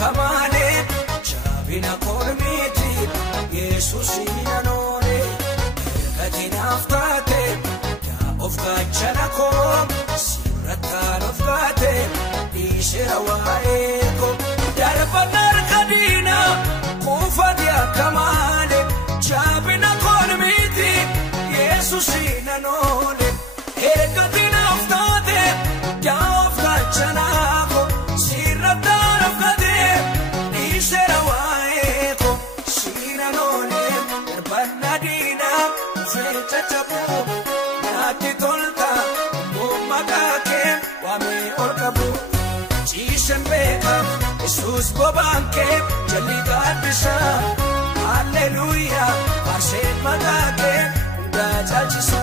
kamale jabina kormiti Jesus inanone katina aftate ya ofgachana kom siratan ofgate ishira waeko darbanar kadina kufadia kamale jabina kormiti Jesus inanone katina aftate ya ofgachana kom siratan ofgate ishira waeko sinanone darbanadina fechachapu nati tolta mumakake wame orkabu chisembeka Jesus bobanke jaligadisa hallelujah arset magake dajachisa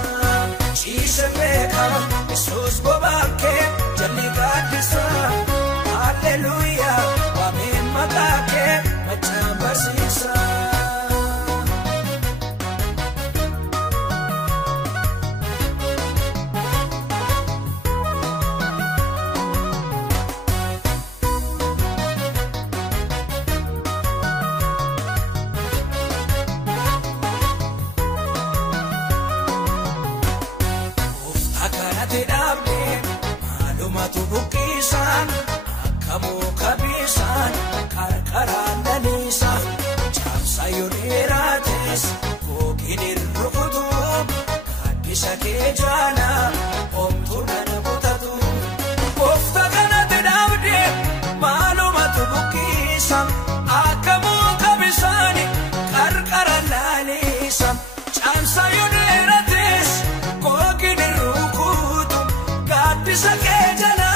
chisembeka Jesus bobanke jaligadisa hallelujah wame magake machambasisa tubukisan akamu kabisan karkaran danisa jamsa yunirates kokinir rukutu kadisa kejana omtunan butatu ofta kanate davde maluma tubukisan akamu kabisan karkaran danisa jamsa yunirates kokinir rukutu kadisa kejana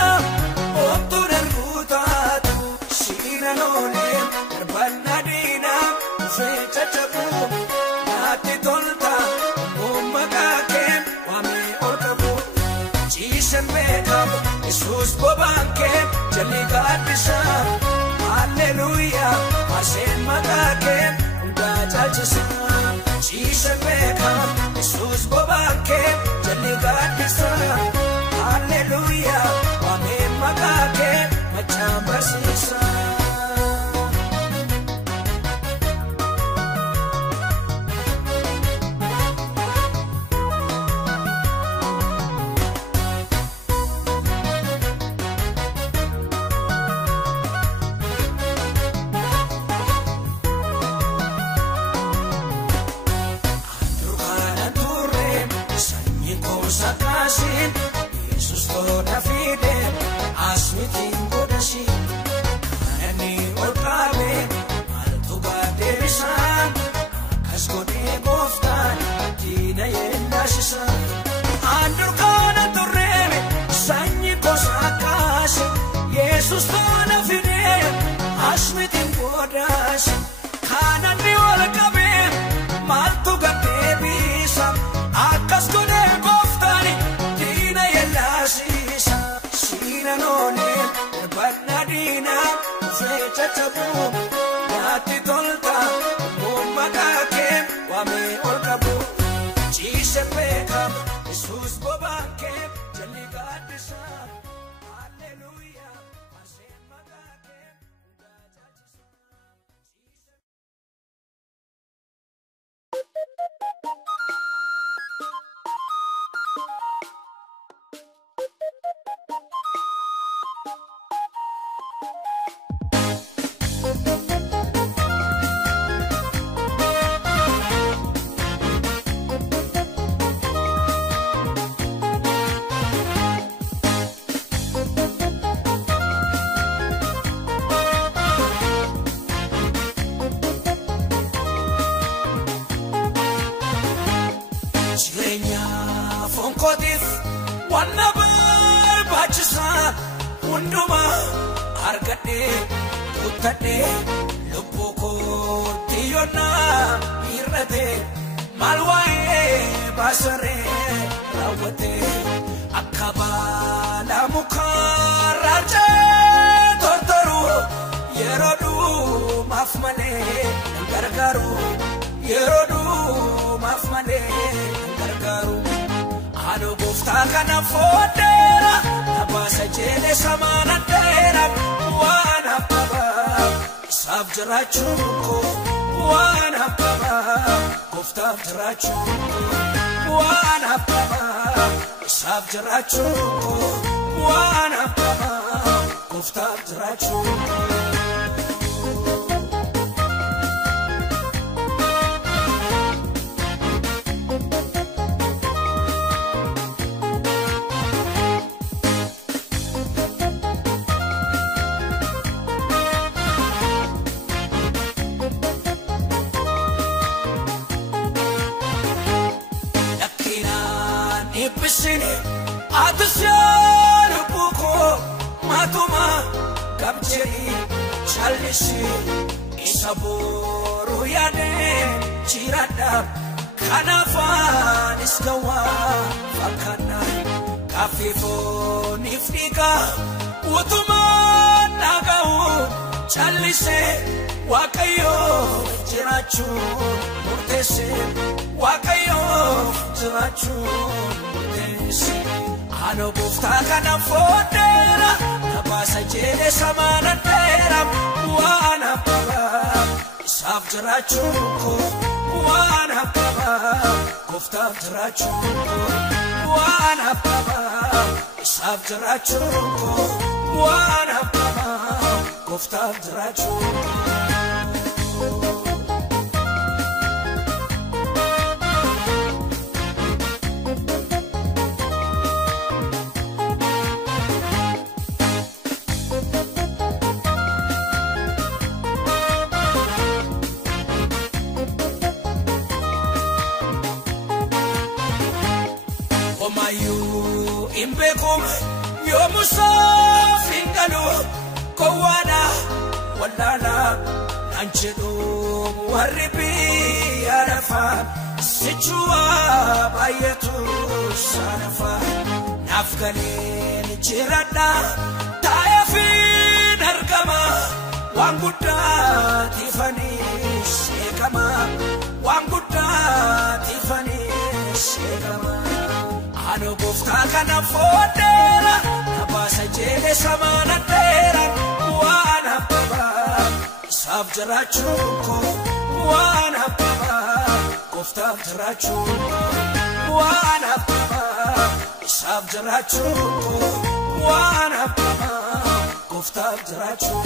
Jesus bobanke jaligadisa hallelujah asen magake dajachisa Jesus bobanke jaligadisa hallelujah amen magake machambasisa Jesus toda fide asmitin godashi kanani orkabe maltuba devisan kaskode goftan dina yendashisa andur kana torreme sanyi kosakashi Jesus toda fide asmitin godashi kanani orkabe maltuba devisan kaskode sinanone banadina fechachapu nati tolta mumakake wame orkabu chisembeka Jesus bobanke jaligadisa hallelujah asen magake dajachisa Unduma argade utade lupoko tiyona irate malwae basare rawate akabala mukaraje tortoru yerodu mafmane gargaru yerodu mafmane gargaru ado gufta kana fodera abasa jele samana dera wana baba isaaf jiraachuu waan habbaa gooftaaf jiraachuu waan habbaa isaaf jiraachuu waan habbaa gooftaaf jiraachuu Atusyan buko matuma kapjeri chalisi isaboru yade chiradab kanafan iskawa fakana kafifo nifnika utuma nagau chalise wakayo jirachu murtese wakayo jirachu murtese ano bufta kana fodera nabasa jene samana tera wana baba isaf jirachu wana baba bufta jirachu wana baba isaf jirachu wana baba bufta jirachu imbekum yomusaf ingalo kowana walala nanchedo waribi arafa sichua bayetu sarafa nafgalen chirada tayafin argama wanguda tifani shekama wanguda tifani shekama ano bufta kana fodera nabasa jene samana tera wana baba isaf jirachu wana baba bufta jirachu wana baba isaf jirachu wana baba bufta jirachu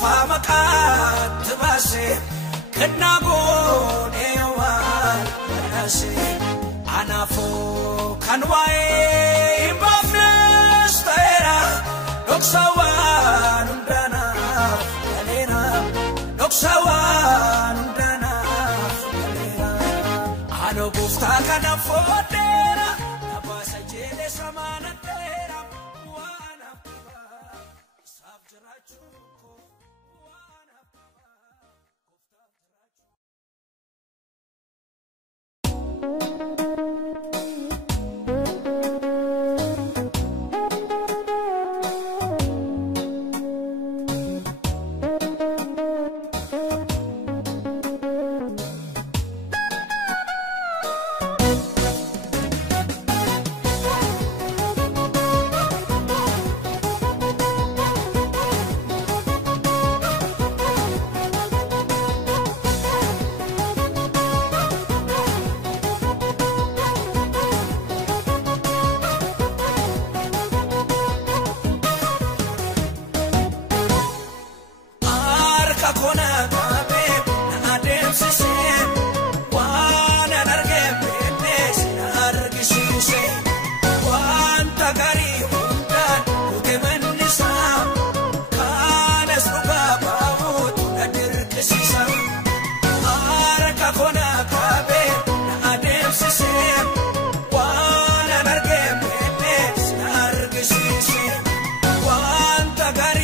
Famakat base kenago dewa base anafo kanwae imbafnes taera doksawan undana galera doksawan undana galera ano bufta kana fodera nabasa jele samana tera wana baba isaf jirachu Gari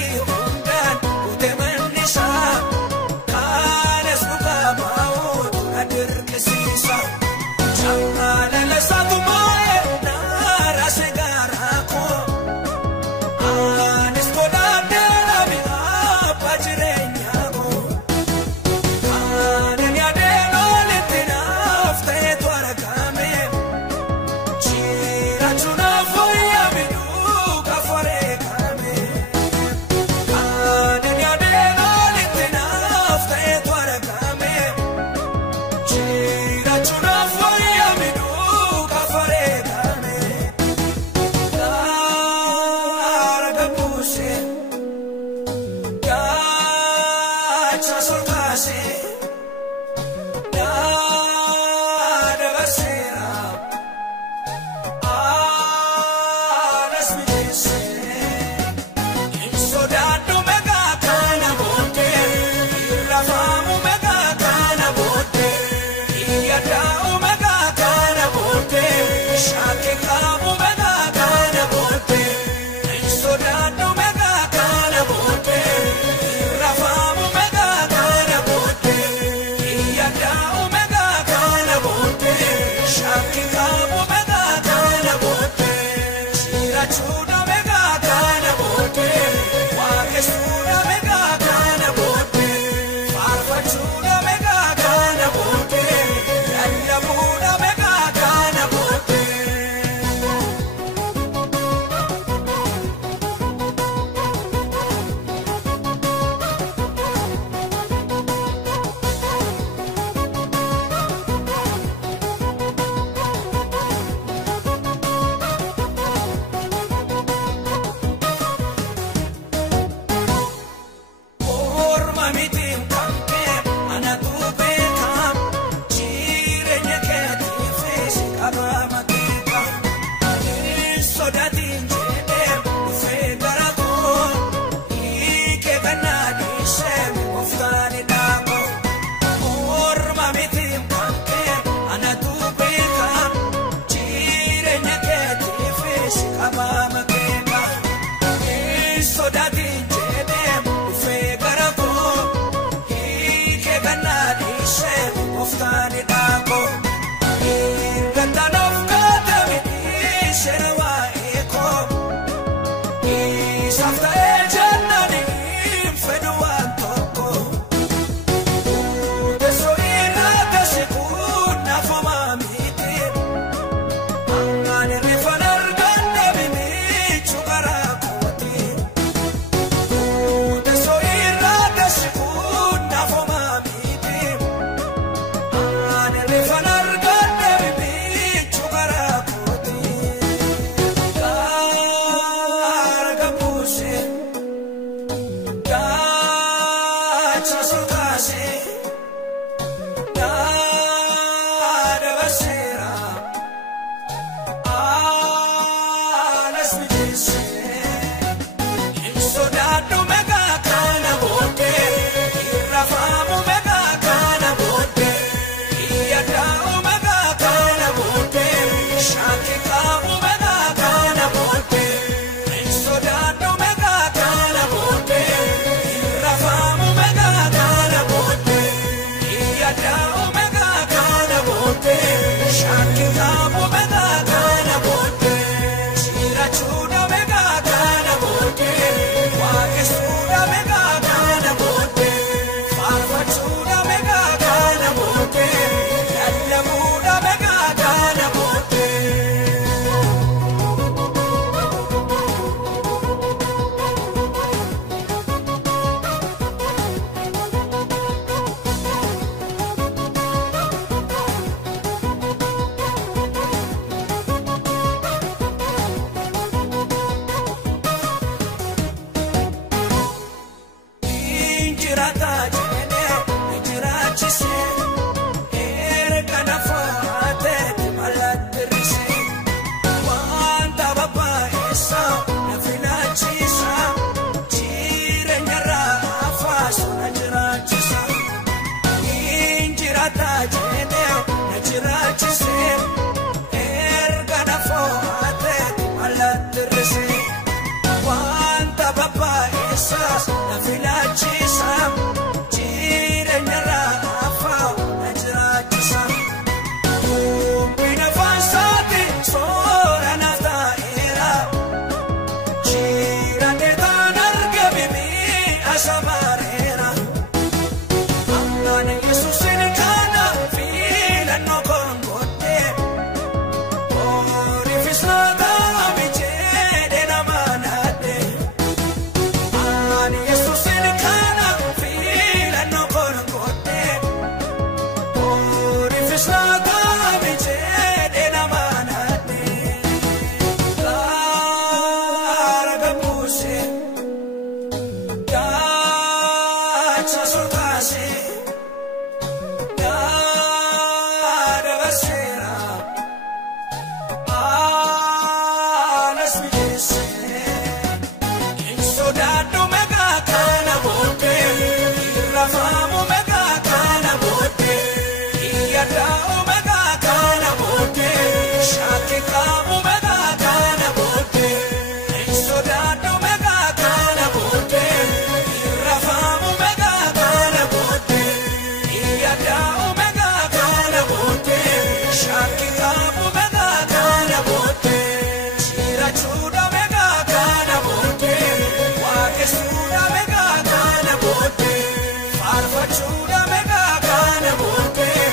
Jirachuudha meeqa kana booddee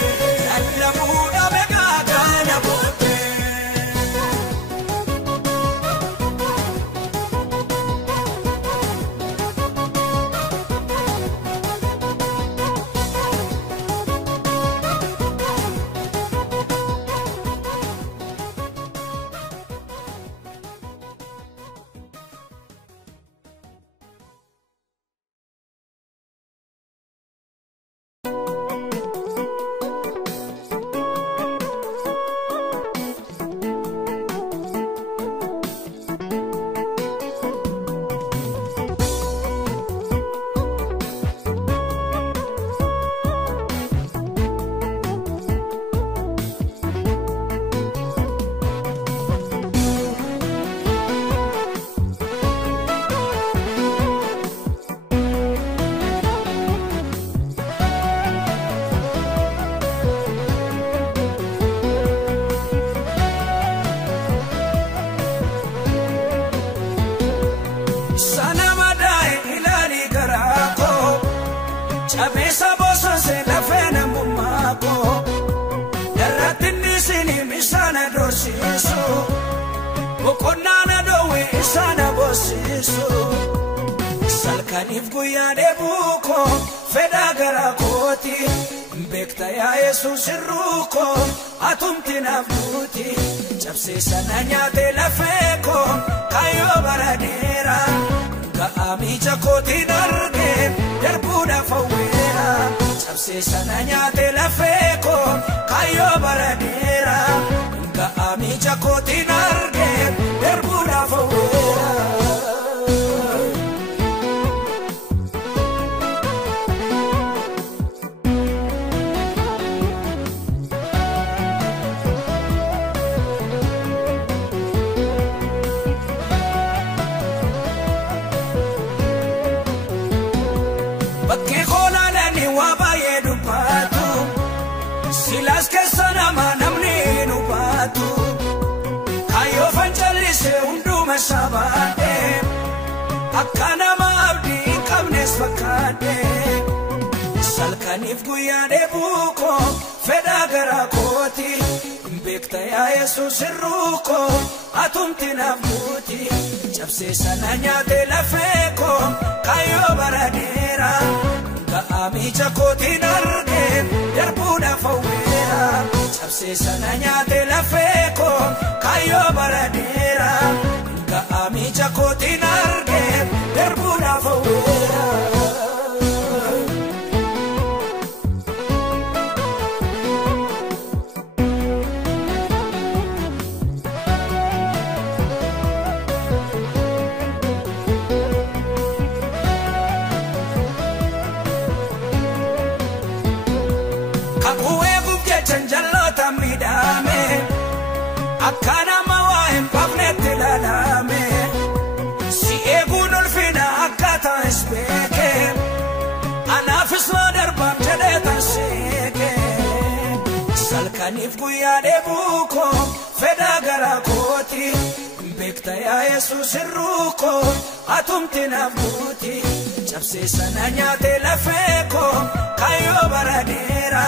lallabuudha meeqa kana booddee. Abesa bosa se la fena mumako Narratini sini misana dosiso Bukonana dowe isana bosiso Salkanif guyade buko Feda gara koti Bekta ya Yesus ruko Atumti naftuti Chapse sana nyate la feko Kayo baradera Ka'ami jakoti narge Darbuda fawera Chapse sana nyate la feko Kayo baradera Ka'ami jakoti narge Darbuda fawera Silas que sana manamni nubatu Kayo fanjalise undume sabate Akana mabdi kamnes fakade Salkanif guyade buko Feda gara koti Bekta ya Yesus ruko Atumti nafmuti Chapse sana nyate la feko Kayo baradera Ka'ami jakoti narge Darbuda fawera Chapse sana nyate la feko Kayo baradera Ka'ami jakoti narge Darbuda fawera Akana mawahin pavnete lalame Si egun ulfina akata espeke Anafis ladarbam jadetan seke Salkanif guyade buko Feda gara koti Bekta ya Yesus ruko Atumti nafmuti Chapse sana nyate la feko Kayo baradera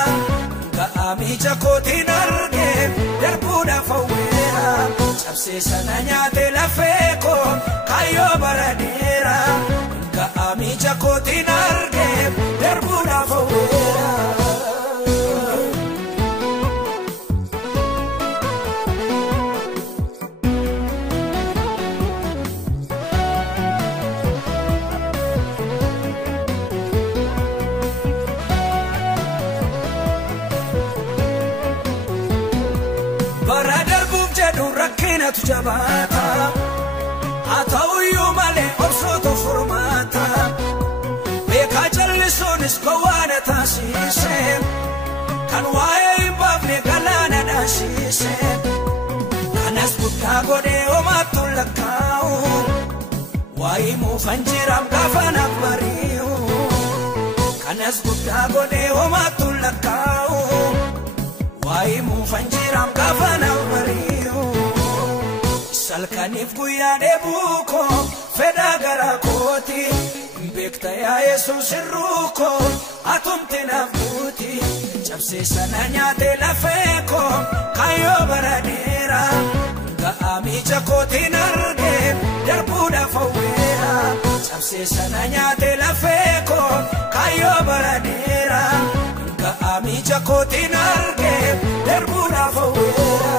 Ka'ami jakoti narge Darbuda fawera Chapse sana nyate la feko Kayo baradera Ka'ami jakoti narge Darbuda fawera Baradar buf jedhu rakkinatu jabaata Ata'uyyuu malee obsuutu furmaata Beekaa jallisuunis gowwaana taasise Kan waa'ee hin baafne galaana dhaasise Kanas guddaa godhee homaattu lakkaa'u Waa'ee muufan jiraam gaafa naaf bari'u Kanas guddaa godhee homaattu lakkaa'u Waa'ee muufan jiraam gaafa naaf bari'u Salkanif guyyaade buko Feda gara koti Bekta ya Yesus ruko atumte nafuti Chapse sana nyate la feko kayo baradera Ga amicha koti narge darbuda fawera Chapse sana nyate la feko kayo baradera Ga amicha koti narge darbuda fawera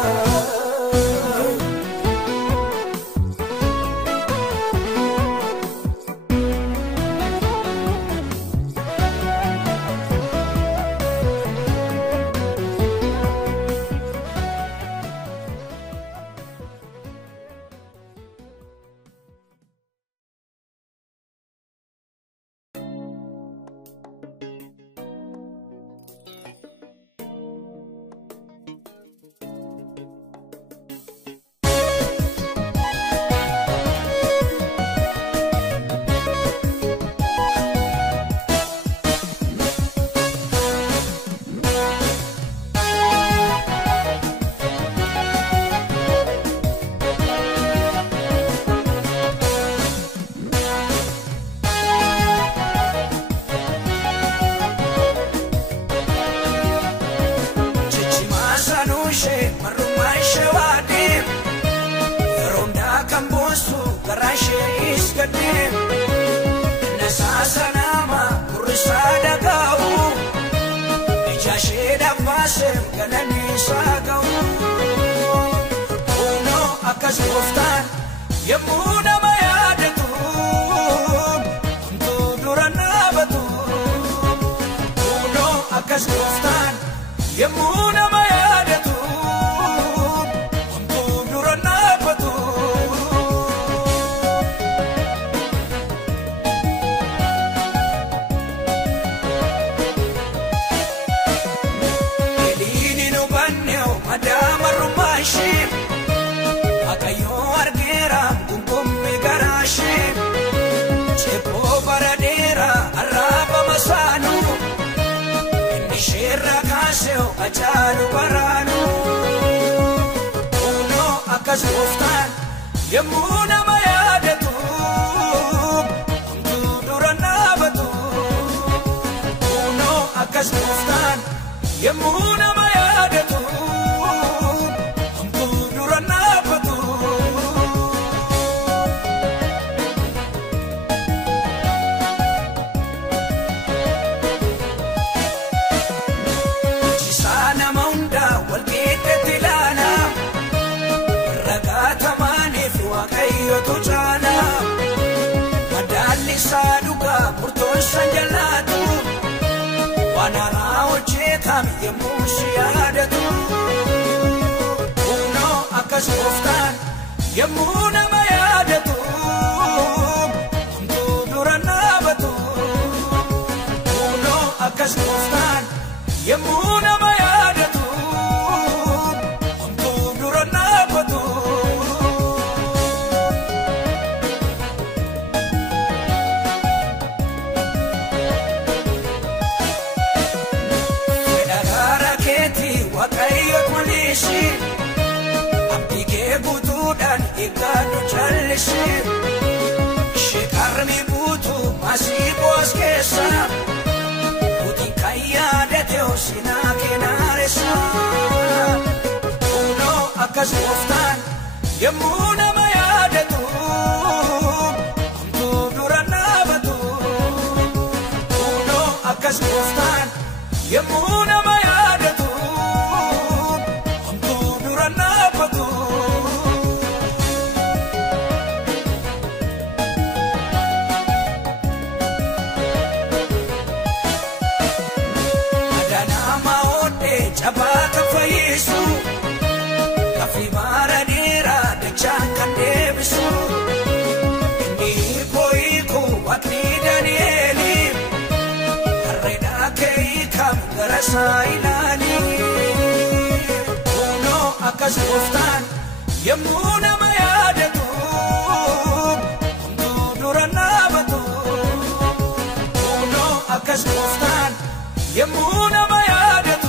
Goftan yemuna mayadatu kuntu duranabatu uno akas goftan yemuna mayadatu kuntu duranabatu elini no banyo madama rumashi Akayo argera kumkumme garashi Chepo paradera araba masanu Inni shirra kaseo ajalu baranu Uno akas goftan yemuna mayadatu Kuntu duranabatu Uno akas goftan yemuna mayadatu Kuntu duranabatu Tujana madali saduga purton sanjalatu wanara ojeta yemushiyadatu uno akas goftan yemuna mayadatu kuntu duranabatu uno akas goftan yemuna mayadatu kuntu duranabatu Abdige butudan ikadu challishi Shikarmi butu masibo askesa Butin kayyadate osina kenaresa Uno akas goftan yemuna mayadatu Kuntu duranabatu Uno akas goftan yemuna mayadatu Abata fayisu kafi maradira dachan debisu inni koiku wakni danieli arreda kei kam garasa ilani uno akas goftan yemuna mayadatu kuntu duranabatu uno akas goftan yemuna mayadatu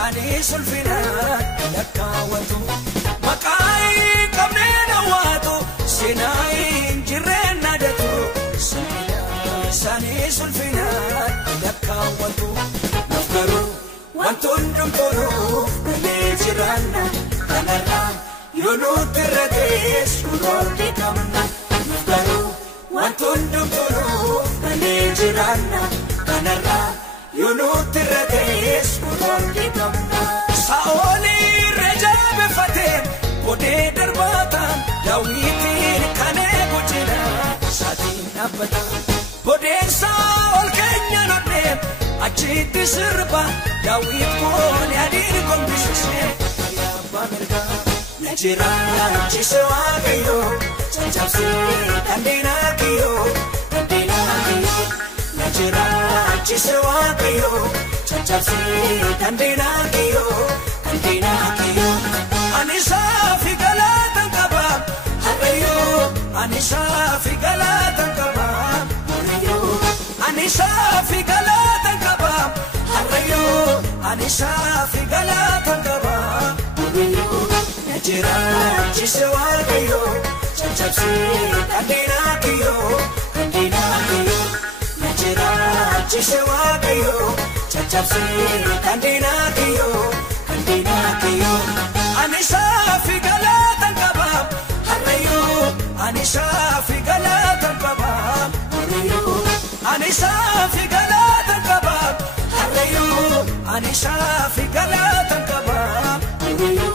sani sulfina lakawatu makai kamnena watu sinai jirena datu sani sulfina lakawatu nafkaru wantundum toro nejirana kanara yunutirades urodi kamna nafkaru wantundum toro nejirana kanara yunutirades urodi kamna saoli rejab fatem bode darbata dawitin kane gujina satin abata bode saol kenya nodde achiti sirba dawit kon yadir kon bishse ya bamerga najira chiswa gayo chanchapsi kandina kiyo najira chiswa gayo chanchapsi kandina kiyo anisa fi galatan kaba harayo anisa fi galatan kaba harayo anisa fi galatan kaba harayo anisa fi galatan kaba harayo najira chiswa gayo chanchapsi kandina kiyo najira chiswa gayo chanchapsi kandina kiyo anisa fi galatan kaba harayo anisa fi galatan kaba harayo anisa fi galatan kaba harayo anisa fi galatan kaba harayo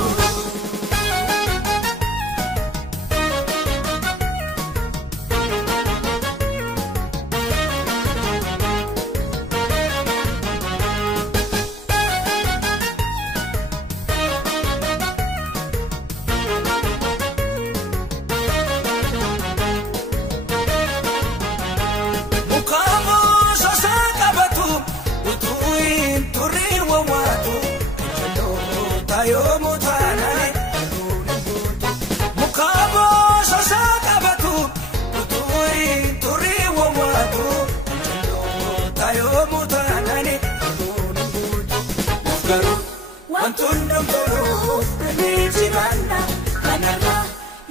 Wantundum toro nejirana kanara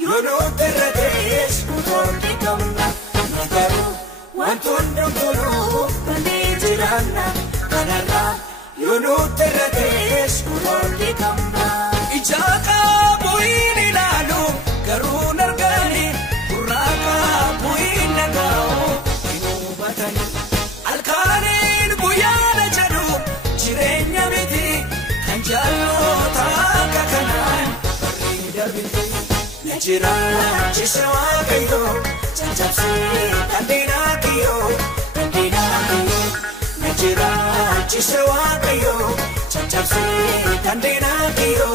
yunutirades urodi kamna nagaru wantundum toro nejirana kanara yunutirades urodi kamna ijaka buini lalu garun argani uraka buina gao inubatani alkanin buyana jadu jirenya miti Jallo taka kanan berida binti najira chiswa gayo chanchapsi kandina kiyo najira chiswa gayo chanchapsi kandina kiyo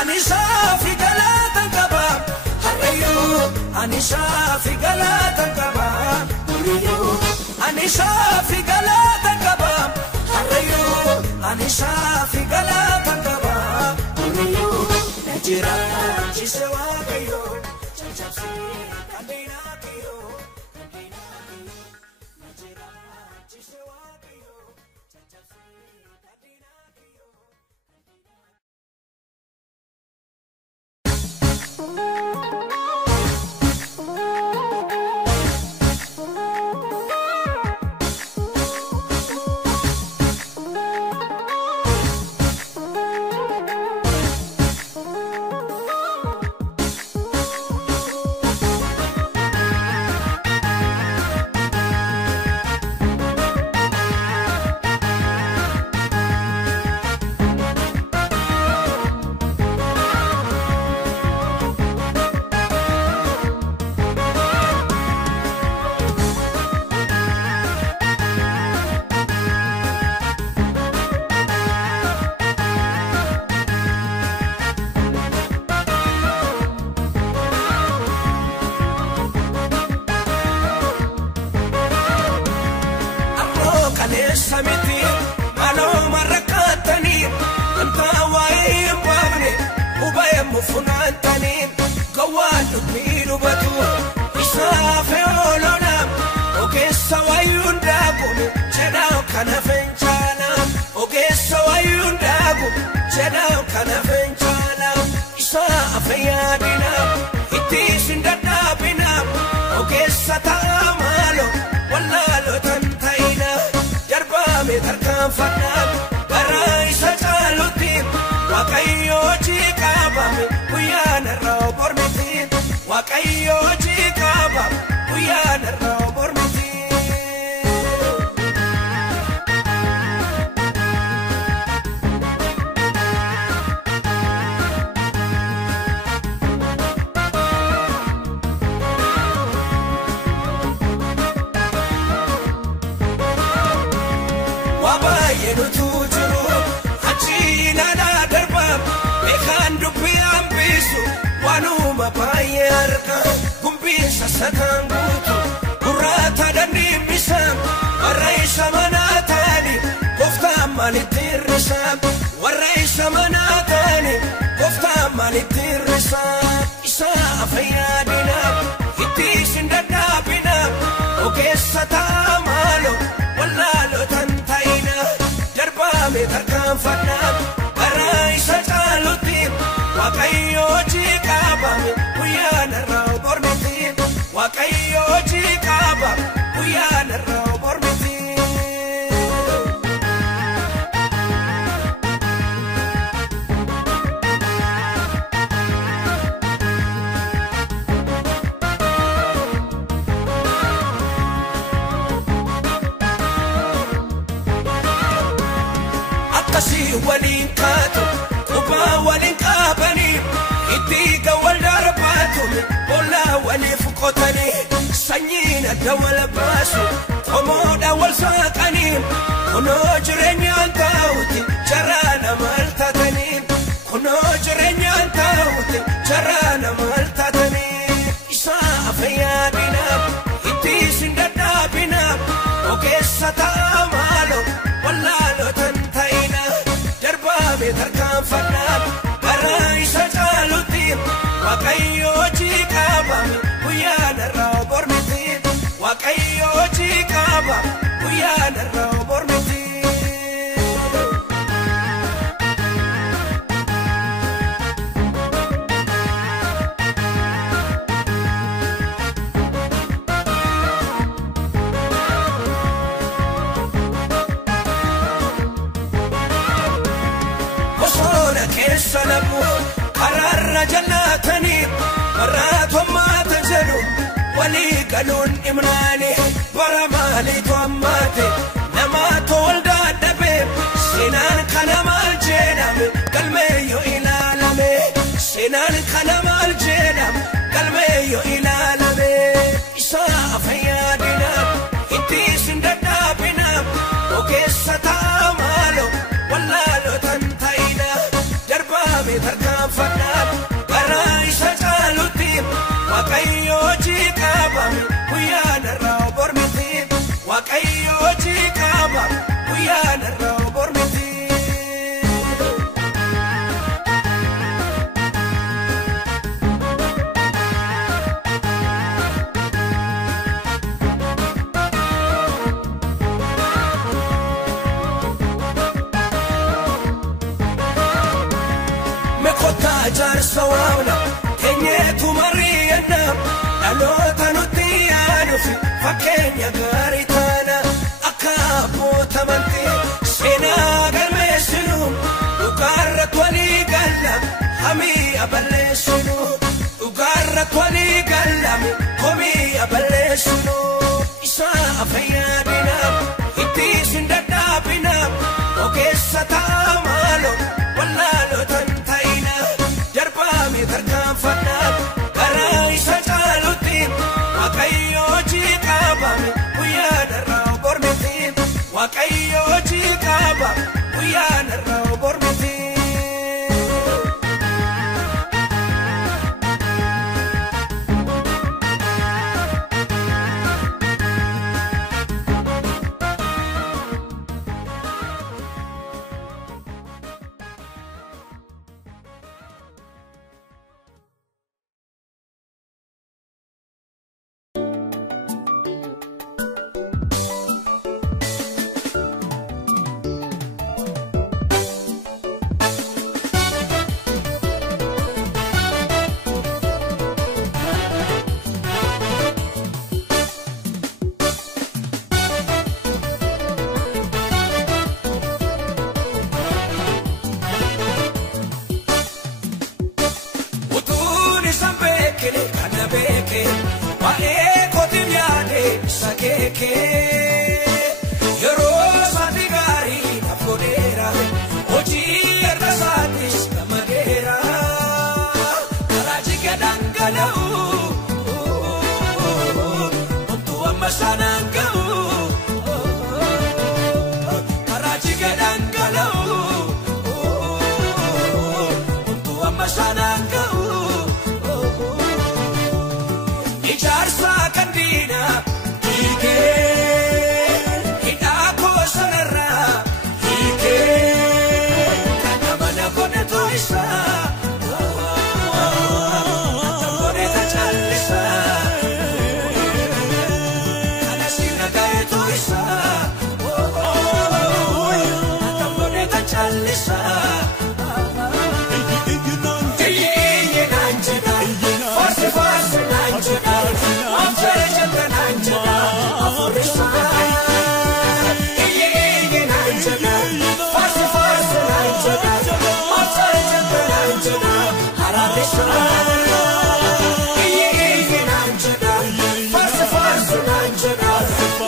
anisa fi galatan kaba harayo anisa fi galatan kaba harayo anisa fi galatan kaba harayo anisa fi galatan kaba harayo najira chiswa gayo chanchapsi kandina kiyo najira chiswa gayo chanchapsi kandina kiyo samiti alo marakatani anta wae babne ubaye mufunantani kawadu miru batu isafe olona oge sawayunda bunu chena kana fenchana oge tarkaanfannaa karaa isa caalutti Waaqayyo jikaabame guyyaan irraa bormiti Waaqayyo jikaabame guyyaan irraa bormiti Bayarka kumbisa sakangutu kurata dandimisam waraisha manatani kofta malitirrisam waraisha manatani kofta malitirrisam isa afayadina hittisindadabina ogessa taamalo wallalo tantaina darbame tarkaanfanna waraisha caalutti Waaqayyo jikaabame guyyaan irraa bormiti Waaqayyo jikaabame guyyaan irraa bormiti akkasii waliin kaatu qubaa waliin qaabanii Ittiga wal darbaatumi bolla waliif qotanii sanyiin adda wal baasu qomoodha wal saaqanii kunoo jireenyaan taa'uti jaraa nama altatanii kunoo jireenyaan taa'uti jaraa nama altatanii isaa afayyaadinaaf ittiisin dadhaabinaaf ogeessa ta'a maalo wallaaloo tan ta'ina darbaame tarkaanfannaaf karaa isa caalutti Waaqayyo jikaabame guyyaan irraa bormiti Waaqayyo jikaabame guyyaan irraa bormiti Osoona keessa namu Kararra jannatani Baraatummaata jedhu walii galuun imnaani bara maaliitu ammaate namaatu wal dadhabe seenaan kana maal jedhame galmeeyyo ilaalame seenaan kana maal jedhame galmeeyyo ilaalame isaa afayyaadinaaf ittiisin dadhaabinaaf ogeessa ta'a maalo wallaaloo tan ta'ina darbaame tarkaanfannaaf karaa isa caalutti Waaqayyo jikaabame guyyaan irraa bormiti Waaqayyo jikaabame guyyaan irraa bormiti Mekota jaarsa waamna keenyeetu mari'anna dhaloota nutti yaadufi fakkeenya gaarii taana akka abboota amantii seenaa galmeessinu dhugaarratti walii gallame hamii aballeessinu dhugaarratti walii gallame homii aballeessinu isaa afayyaadinaaf ittiisin dadhaabinaaf ogeessa ta'a maalo wallaaloo tan ta'ina darbaame tarkaanfannaaf karaa isa caalutti Waaqayyo jikaabame guyyaan irraa bormiti Waaqayyo jikaabame guyyaan irraa bormiti Oji errasatis kamagera Karaji kadanggalau Untuk amasanangkau Karaji kadanggalau Untuk amasanangkau Ijarsa kandina Ike Hidako sanara Ike Kana mana kone toisa Atam kone tachalisa Kana sina kaya toisa Atam kone tachalisa Iye nanjena Farsi farsi nanjena Amjere jenda nanjena Afurisa Iye nanjena Farsi farsi nanjena Amjere jenda nanjena Hararisa Iye nanjena Farsi farsi nanjena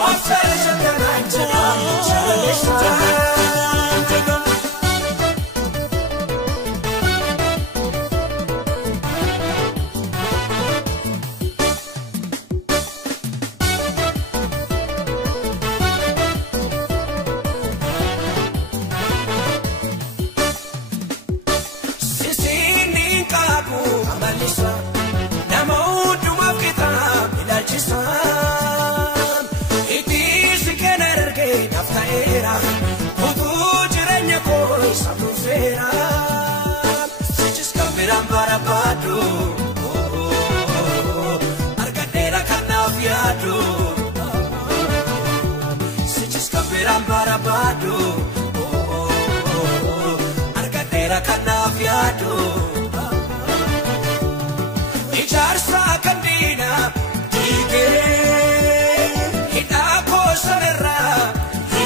Amjere jenda nanjena Hararisa Ijarsa kandina Ike Hidako sanera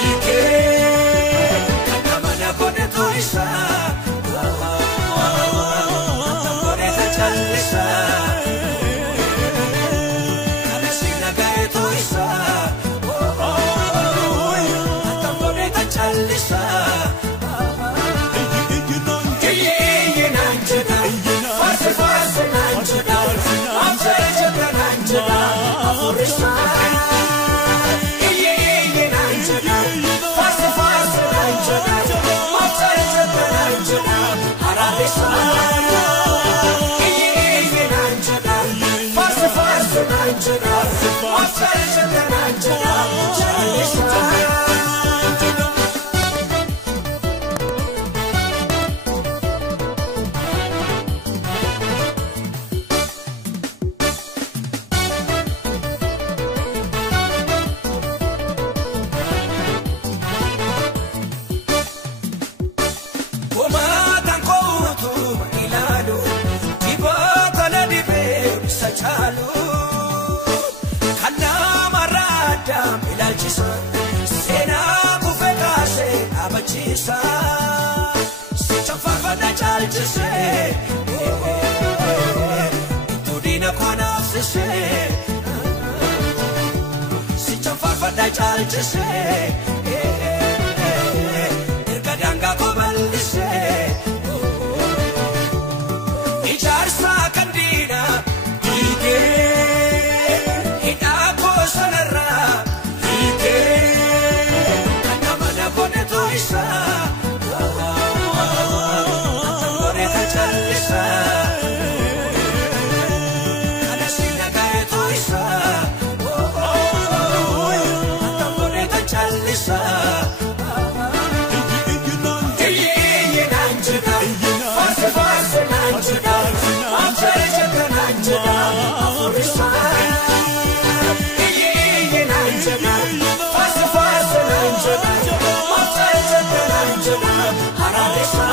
Ike Kana mana kone toisa Atam kone tachalisa Kana sina kaya toisa Atam kone tachalisa Iye nanjena Farsi farsi nanjena Amjere jenda nanjena Afurisa Iye nanjena Farsi farsi nanjena Amjere jenda nanjena Hararisa Iye nanjena Farsi farsi nanjena Amjere jenda nanjena Hararisa Tudina konafsise Sicham farfada chalchise Irkadanga kobalise Ijarsa kandina Ike Hidako sanara Ike Kana mana kone toisa Chalisa Kana sina kaya toisa Atam kone tachalisa Iye nanjena Farsi farsi nanjena Amjere jenda nanjena Afurisa Iye nanjena Farsi farsi nanjena Amjere jenda nanjena Hararisa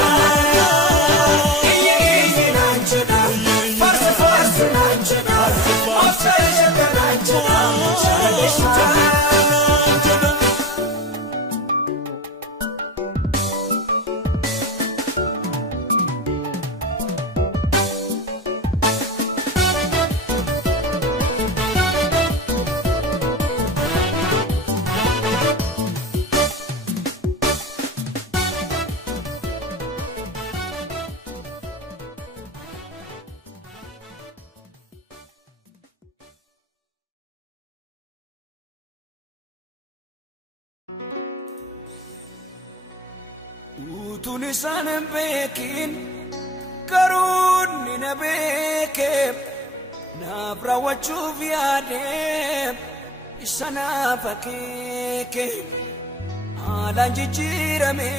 utuun isaan hin beekin garuu ni na beeke naaf raawwachuuf yaade isa naaf akeeke haalaan jijjiirame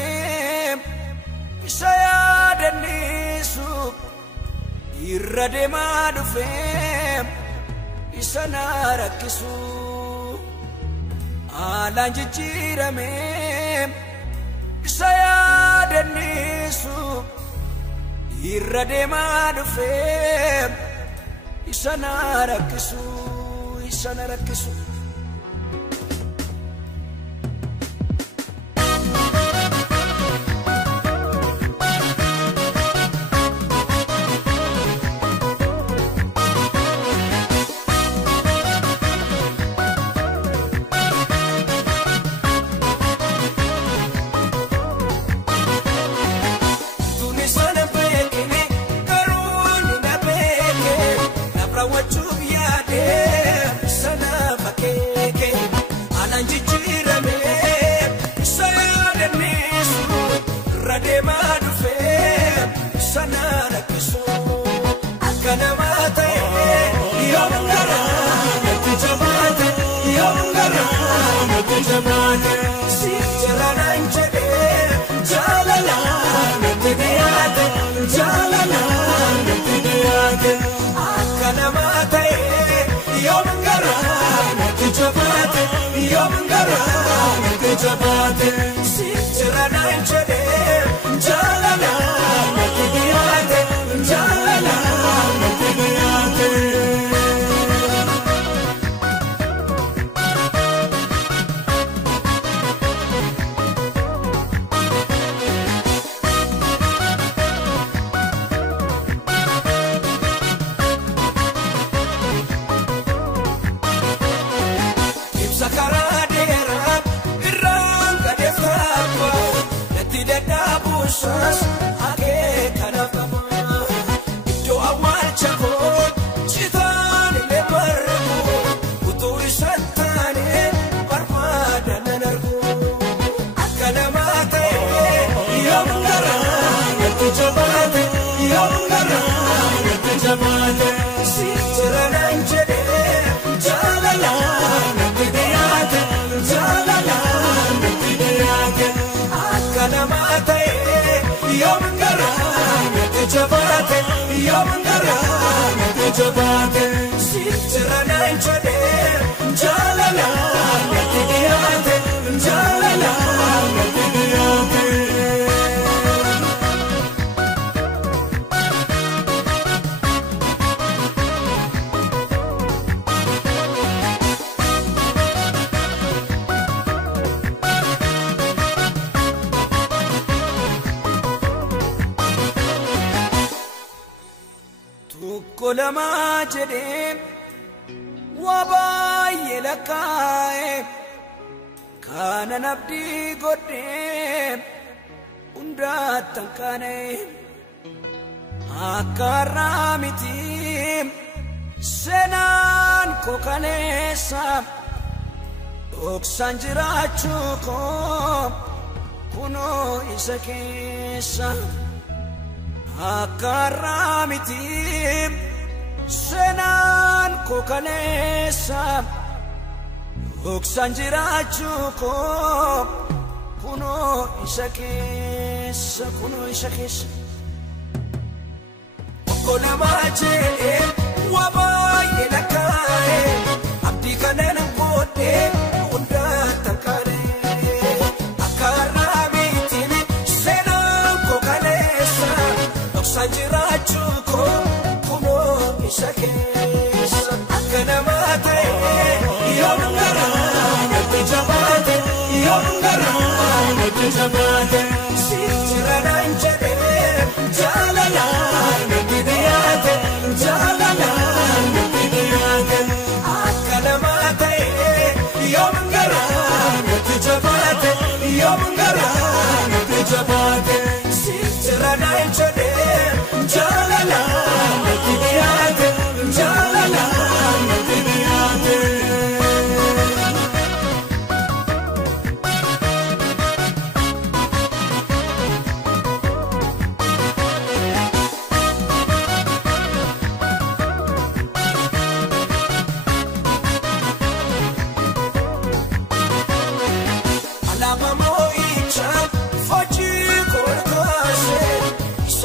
isa yaadannisu irra deemaa dhufe isa na rakkisu haalaan jijjiirame isa yaadannisu irra deemaa dhufe isa na rakkisu isa na rakkisu. Kolama jedhem wabaye lakae kana nabdi godhem undatan kane akaramiti senan kokanesa oksan jirachuko kuno isakesa akaramiti senan kokanesa oksan jirachuko kuno isakesa kolama jedhem wabaye lakae abdi kanan godhe undatan kane akaramiti senan kokanesa oksan jirachuko kuno isakesa akanamate yongara natijabate yongara natijabate sirana injade jalala natidiyate jalala natidiyate akanamate yongara natijabate yongara natijabate sirana injade jalala natidiyate jalala natidiyate.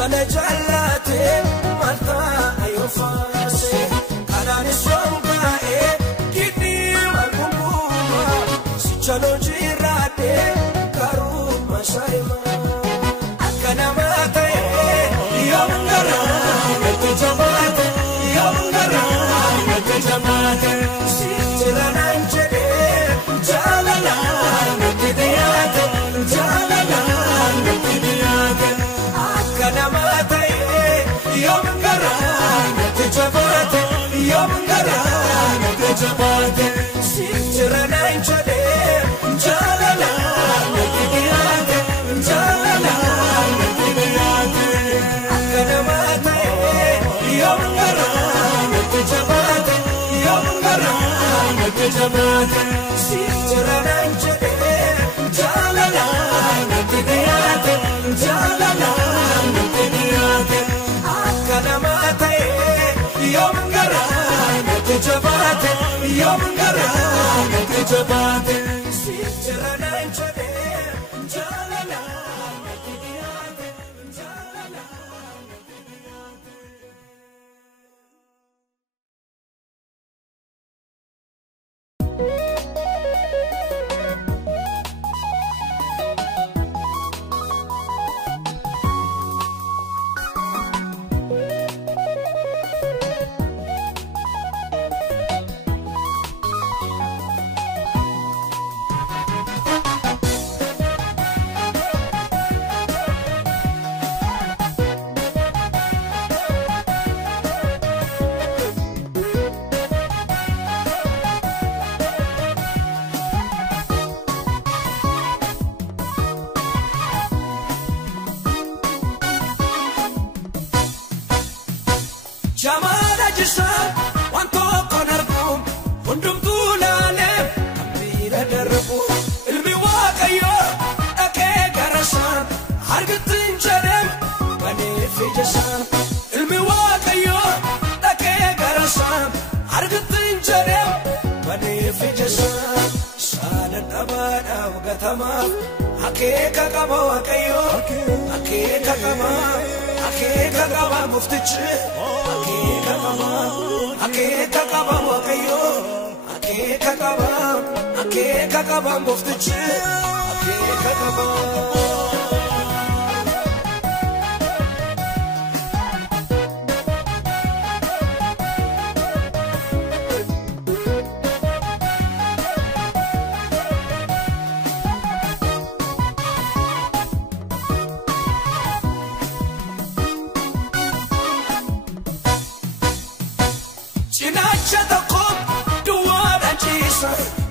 sana jallate malta ayofase kanani songae kini magumuma sichalo jirade karuma saima akana mate yongara nete jamate yongara nete jamate sichirana injede jalala nete diyate jalala nete diyate akana mate yongara nete jamate yongara nete jamate sichirana injede jalala nete diyate jalala nete diyate akana mate yongara nete jamate yongara nete jamate sichirana injede jalala nete diyate jalala nete diyate akana mate yongara nete jamate yongara nete jamate sichirana injede jalala nete diyate jalala nete diyate. Jamana jisa wanto konarkum undum tulale ambira darbu ilmi waqayo ake garasan hargatin jadem bani fijasan ilmi waqayo ake garasan hargatin jadem bani fijasan sana tabada gatama ake kaqaba waqayo ake kaqaba ake kaqaba muftich ake kaqaba waqayo ake kaqaba muftich ake kaqaba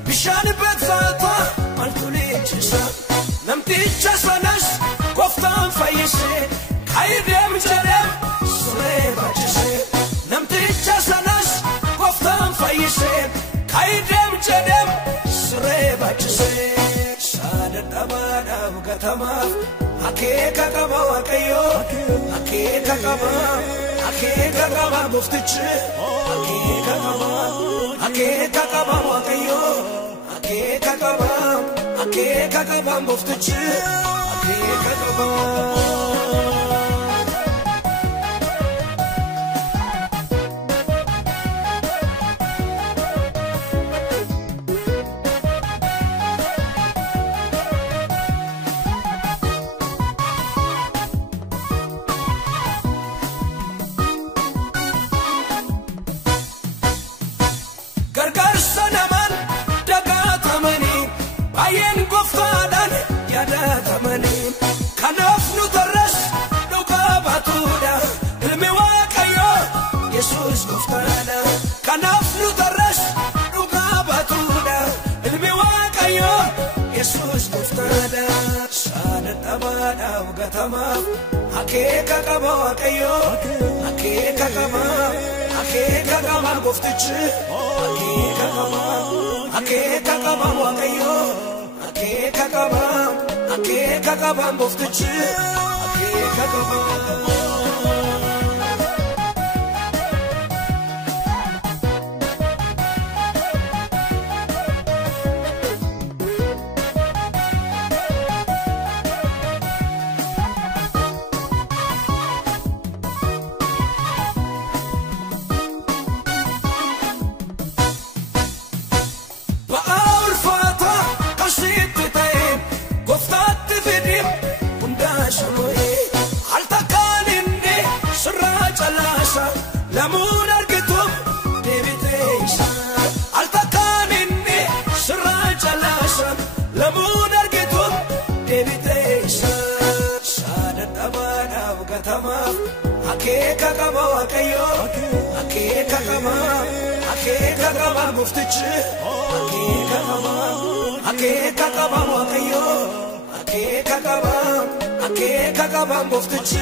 بشان بتفاطا مالتولي جسا نمتي جسناش قفتان فايسي خير مجرم صليبا جسي نمتي جسناش قفتان فايسي خير مجرم صليبا جسي سادة أبانا وقتما حكيكا كما وكيو حكيكا كما حكيكا كما مفتش حكيكا كما وكيو حكيكا كما مفتش حكيكا كما حكيكا كما وكيو حكيكا كما مفتش حكيكا كما وكيو حكيكا كما مفتش حكيكا كما Gatamana, Gatama, Ake Kakaba, Kayo, Ake Kakama, Ake Kakaba, Muftichi, Ake Kakama, Ake Kakaba, Kayo, Ake Kakaba, Ake Kakaba, Muftichi,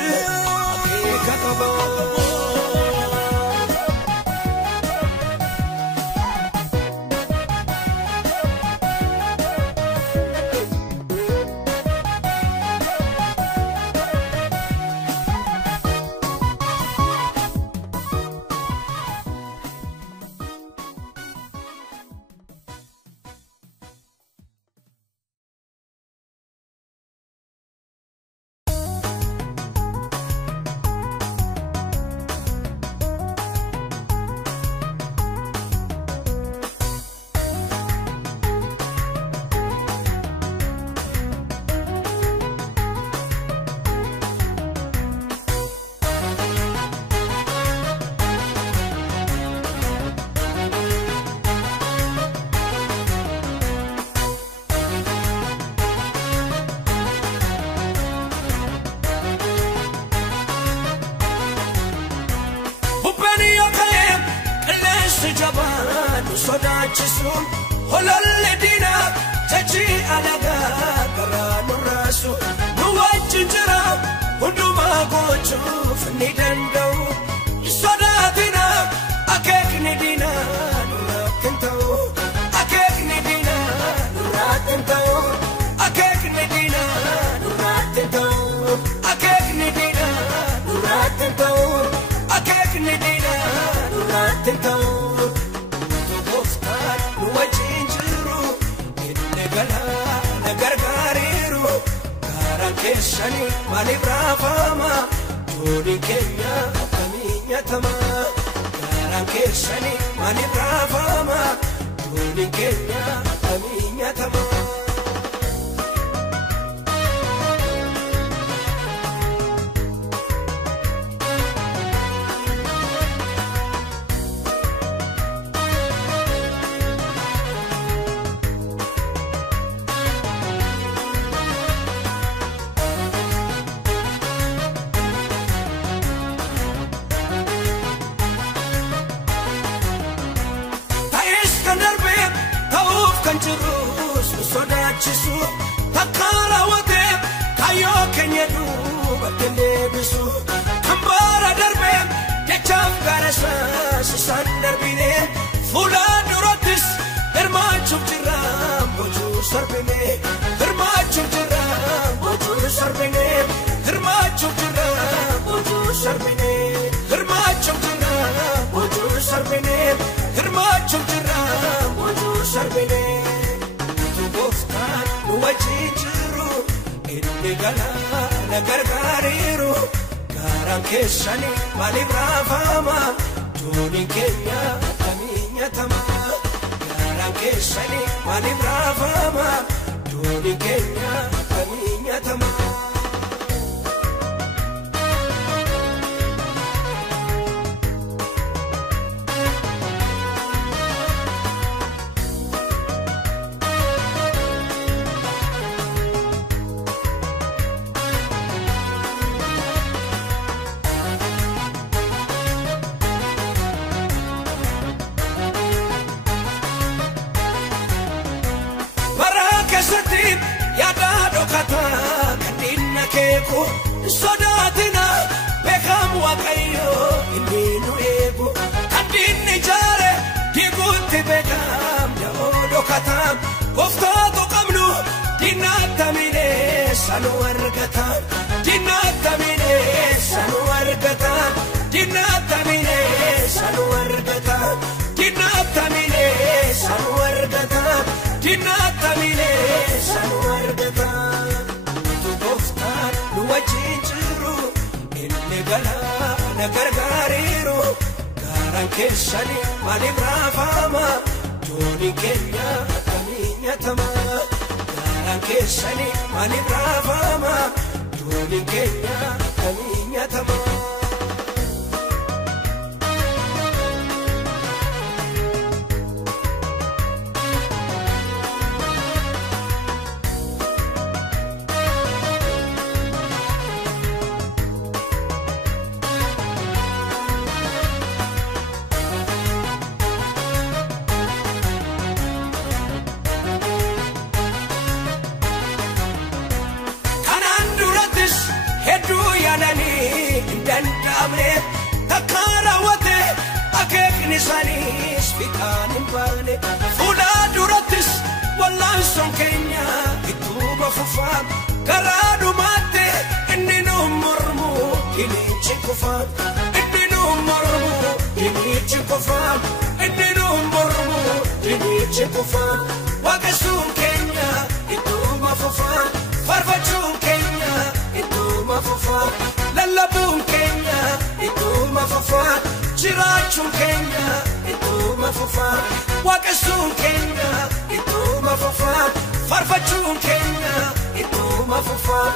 Ake Kakaba. Sodachisun, holal dina, chachi alaga, karanu rasu, nuwajinjara, unduma gochu, fnidando, sodatina, akek nidina, nurakentao, akek nidina, nurakentao, akek nidina, nurakentao, akek nidina, nurakentao, akek nidina, nurakentao. Shani mali brafama Jodi Kenya Kaminya Tama Garanke Shani mali brafama Jodi Kenya Kaminya Tama Sodachisu, Takara wate, Kayo Kenyedu, Batelebisu, Kambara Darbe, Ketcham Garasa, Sandarbine, Fula Durotis, Hermachu Tiram, Boju Sarbine, Hermachu Tiram, Boju Sarbine, Hermachu Tiram, Boju Sarbine, Hermachu Tiram, Boju Sarbine, Hermachu Tiram, Boju Sarbine. Wajinjiru, Indigala, Nagargariru, Karankeshani, Malibrafama, Jodi Kenya, Kaminya Tama, Karankeshani, Malibrafama, Jodi Kenya, Kaminya Tama. Sodatina, Beckham Wakayo, Indinu Ego, Kandini Jare, Kiguti Beckham, Yaodo Katam, Oftato Kamlu, Dinatamine, Sanuargatan, Dinatamine, Sanuargatan, Dinatamine, Sanuargatan, Dinatamine, Sanuargatan, Dinatamine, Sanuargatan. Wajinjiru, Indigala, Nagargariru, Karankeshani, Malibrafama, Jodi Kenya, Kaminya Tama, Karankeshani, Malibrafama, Jodi Kenya, Kaminya Tama. dinichi kufaan iddinuu mormu dinichi kufaan iddinuu mormu dinichi kufaan waaqessuun keenya ittuma fufaan farfachuun keenya ittuma fufaan lallabuun keenya ittuma fufaan jiraachuun keenya ittuma fufaan waaqessuun keenya ittuma fufaan farfachuun keenya ittuma fufaan